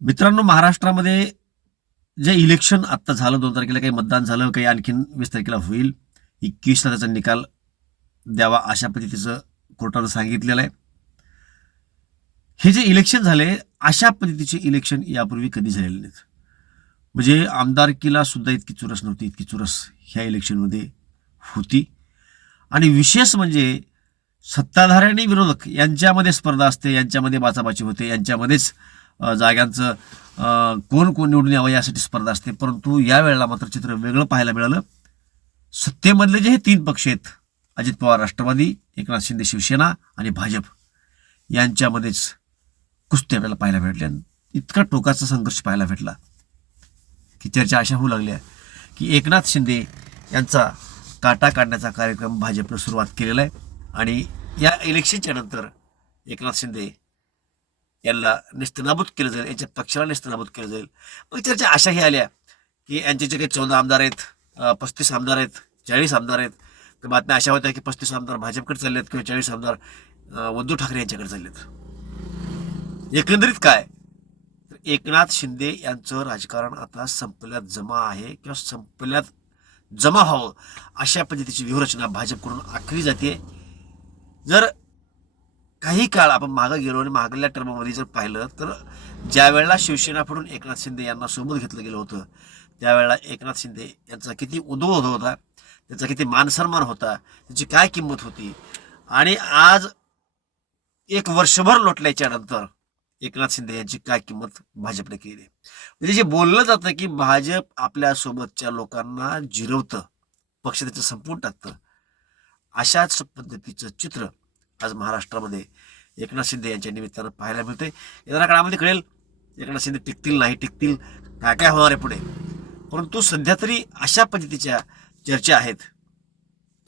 मित्रांनो महाराष्ट्रामध्ये जे इलेक्शन आत्ता झालं दोन तारखेला काही मतदान झालं काही आणखीन वीस तारखेला होईल एकवीसला त्याचा निकाल द्यावा अशा पद्धतीचं कोर्टानं सांगितलेलं आहे. हे जे इलेक्शन झाले अशा पद्धतीचे इलेक्शन यापूर्वी कधी झालेले नाहीत. म्हणजे आमदारकीला सुद्धा इतकी चुरस नव्हती इतकी चुरस ह्या इलेक्शनमध्ये होती. आणि विशेष म्हणजे सत्ताधारी आणि विरोधक यांच्यामध्ये स्पर्धा असते यांच्यामध्ये बाचाबाची होते यांच्यामध्येच जागांचं कोण कोण निवडून यावं यासाठी स्पर्धा असते. परंतु यावेळेला मात्र चित्र वेगळं पाहायला मिळालं. सत्तेमधले जे हे तीन पक्ष आहेत अजित पवार राष्ट्रवादी एकनाथ शिंदे शिवसेना आणि भाजप यांच्यामध्येच कुस्ती आपल्याला पाहायला भेटल्या. इतका टोकाचा संघर्ष पाहायला भेटला की चर्चा अशा होऊ लागल्या की एकनाथ शिंदे यांचा काटा काढण्याचा कार्यक्रम भाजपनं सुरुवात केलेला आहे. आणि या इलेक्शनच्या नंतर एकनाथ शिंदे यांना नेस्तनाबूत केलं जाईल यांच्या पक्षाला नेस्तनाबूत केलं जाईल. मग चर्चा अशाही आल्या की यांचे जे काही चौदा आमदार आहेत पस्तीस आमदार आहेत चाळीस आमदार आहेत तर बातम्या अशा होत्या की पस्तीस आमदार भाजपकडे चालले आहेत किंवा चाळीस आमदार उद्धव ठाकरे यांच्याकडे चालले आहेत एकंदरीत काय? तर एकनाथ शिंदे यांचं राजकारण आता संपल्यात जमा आहे किंवा संपल्यात जमा व्हावं अशा पद्धतीची व्यूहरचना भाजपकडून आखली जाते. जर काही काळ आपण मागं गेलो आणि मागल्या टर्ममध्ये जर पाहिलं तर ज्या वेळेला शिवसेना फडून एकनाथ शिंदे यांना सोबत घेतलं गेलं होतं त्यावेळेला एकनाथ शिंदे यांचा किती उदोद होता त्याचा किती मानसन्मान होता त्याची काय किंमत होती? आणि आज एक वर्षभर लोटल्याच्या नंतर एकनाथ शिंदे यांची काय किंमत भाजपने केली? म्हणजे जे बोललं जातं की भाजप आपल्या सोबतच्या लोकांना जिरवतं पक्ष त्याचं संपवून टाकतं अशाच पद्धतीचं चित्र आज महाराष्ट्रामध्ये एकनाथ शिंदे यांच्या निमित्तानं पाहायला मिळते येणाऱ्या काळामध्ये कळेल एकनाथ शिंदे टिकतील नाही टिकतील काय काय होणार आहे पुढे. परंतु सध्या तरी अशा पद्धतीच्या चर्चा आहेत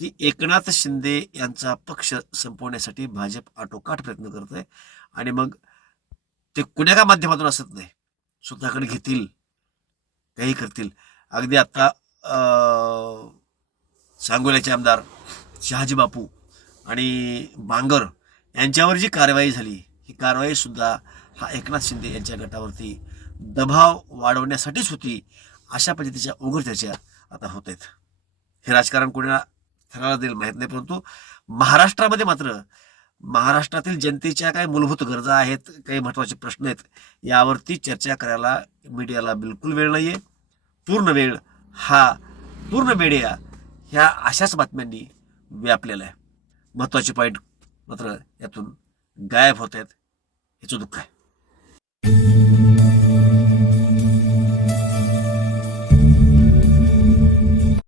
की एकनाथ शिंदे यांचा पक्ष संपवण्यासाठी भाजप आटोकाट प्रयत्न करत आहे आणि मग ते कुण्या माध्यमातून असत नाही? स्वतःकडे घेतील काही करतील. अगदी आता सांगोल्याचे आमदार शहाजी बापू आणि बांगर यांच्यावर जी कारवाई झाली ही कारवाई सुद्धा हा एकनाथ शिंदे यांच्या गटावरती दबाव वाढवण्यासाठीच होती अशा पद्धतीच्या उघड चर्चा आता होत आहेत. हे राजकारण कोणाला ठरायला देईल माहीत नाही परंतु महाराष्ट्रामध्ये मात्र महाराष्ट्रातील जनतेच्या काही मूलभूत गरजा आहेत काही महत्त्वाचे प्रश्न आहेत यावरती चर्चा करायला मीडियाला बिलकुल वेळ नाही आहे पूर्ण वेळ हा पूर्ण मीडिया ह्या अशाच बातम्यांनी व्यापलेला आहे. महत्त्वाचे पॉईंट मात्र यातून गायब होत आहेत. याचं दुःख आहे.